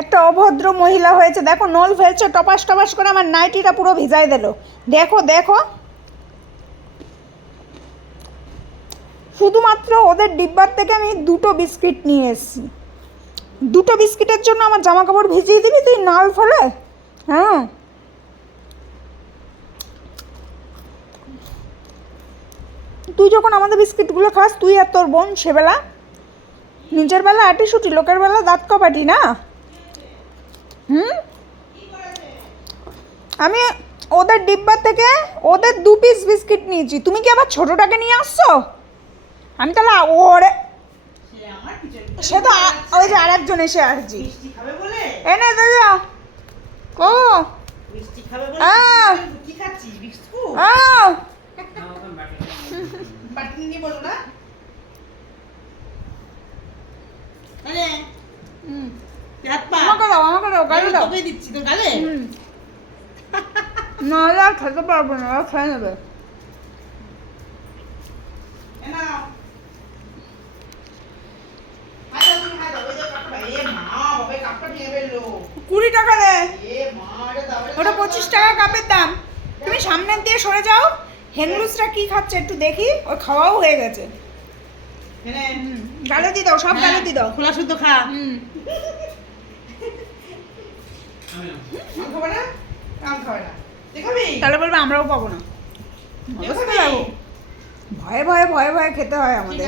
একটা অভদ্র মহিলা হয়েছে, দেখো নল ফেলছে টপাস টপাস করে, আমার নাইটিটা পুরো ভিজাই দিল। দেখো দেখো, শুধুমাত্র ওদের ডিব্বার থেকে আমি 2টো বিস্কিট নিয়ে এসেছি। 2টো বিস্কিটের জন্য আমার জামা কাপড় ভিজিয়ে দিবি তুই নল ফেলে? হ্যাঁ, তুই যখন আমাদের বিস্কিটগুলো খাস, তুই আর তোর বোন সেবেলা নিজের বেলা আটি শুটি, লোকের বেলা দাঁত কপাটি না। আমি ওদের ডিব্বা থেকে ওদের 2 পিস বিস্কিট নিয়েছি, তুমি কি আবার ছোটোটাকে নিয়ে আসছো? আমি তাহলে ওরে, সে তো ওই যে আর একজন এসে আসছি এনে দাদা কো আমাকে দাও গালে দাও, দিচ্ছি তো গালে। না আর খেতে পারবো না, ওরা খেয়ে নেবে। 20 টাকা দে, ওটা 25 টাকা কাপের দাম। তুমি সামনের দিয়ে সরে যাও, হেনলুসরা কি খাচ্ছে একটু দেখি, ওই খাওয়াও হয়ে গেছে। গালে দিয়ে দাও, সব গালে দিয়ে দাও, খোলা শুদ্ধ খা। তাহলে বলবে আমরাও পাবো না, ভয়ে ভয়ে ভয়ে ভয়ে খেতে হয় আমাদের।